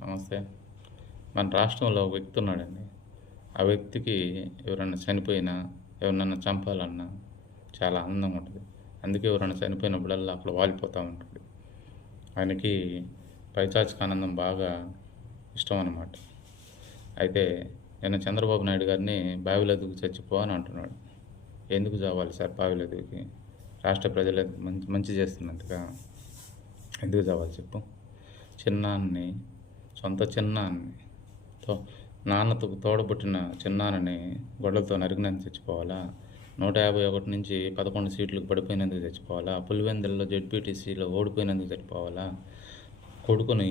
నమస్తే. మన రాష్ట్రంలో ఒక వ్యక్తి ఉన్నాడండి. ఆ వ్యక్తికి ఎవరైనా చనిపోయినా, ఎవరినన్నా చంపాలన్నా చాలా ఆనందంగా ఉంటది. అందుకే ఎవరైనా చనిపోయినప్పుడల్లా అక్కడ వాలిపోతా ఉంటాడు. ఆయనకి పైశాచిక ఆనందం బాగా ఇష్టమనమాట. అయితే నిన్న చంద్రబాబు నాయుడు గారిని బావిలో దూకి చచ్చిపో అని అంటున్నాడు. ఎందుకు చావాలి సార్ బావిలో దూకి? రాష్ట్ర ప్రజలకు మంచి మంచి చేస్తున్నందుకా? ఎందుకు చావాలి చెప్పు? చిన్నాన్ని, సొంత చిన్నాన్ని, తో నాన్నతో తోడబుట్టిన చిన్నాన్నని గొడ్డలతో నరికినందుకు చచ్చిపోవాలా? 151 నుంచి 11 సీట్లకు పడిపోయినందుకు చచ్చిపోవాలా? పులివెందులలో జెడ్పీటీసీలో ఓడిపోయినందుకు చచ్చిపోవాలా? కొడుకుని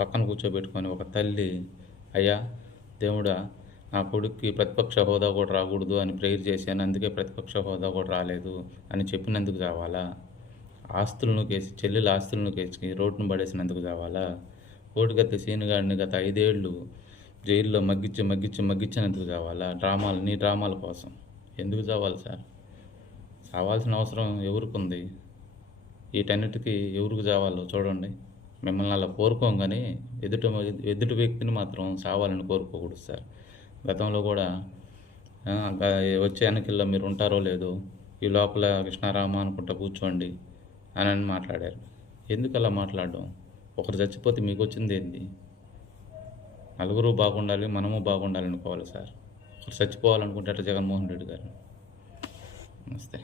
పక్కన కూర్చోబెట్టుకొని ఒక తల్లి, అయ్యా దేవుడా, నా కొడుక్కి ప్రతిపక్ష హోదా కూడా రాకూడదు అని ప్రేయర్ చేశాను, అందుకే ప్రతిపక్ష హోదా కూడా రాలేదు అని చెప్పినందుకు చావాలా? ఆస్తులను కేసి చెల్లెల ఆస్తులను కేసి రోడ్డున పడేసినందుకు చావాలా? కోడికత్తి సీనుగాడిని గత 5 ఏళ్ళు జైల్లో మగ్గించినందుకు చావాలా? నీ డ్రామాల కోసం ఎందుకు చావాలి సార్? చావాల్సిన అవసరం ఎవరికుంది? వీటన్నిటికీ ఎవరికి చావాలో చూడండి. మిమ్మల్ని అలా కోరుకోం కానీ ఎదుటి వ్యక్తిని మాత్రం చావాలని కోరుకోకూడదు సార్. గతంలో కూడా వచ్చే ఎన్నికల్లో మీరు ఉంటారో లేదో, ఈ లోపల కృష్ణారామ అనుకుంటా కూర్చోండి అని మాట్లాడారు. ఎందుకు అలా మాట్లాడడం? ఒకరు చచ్చిపోతే మీకు వచ్చింది ఏంది? నలుగురు బాగుండాలి, మనము బాగుండాలి అనుకోవాలి సార్. ఒకరు చచ్చిపోవాలనుకుంటే అట్లా జగన్మోహన్ రెడ్డి గారు. నమస్తే.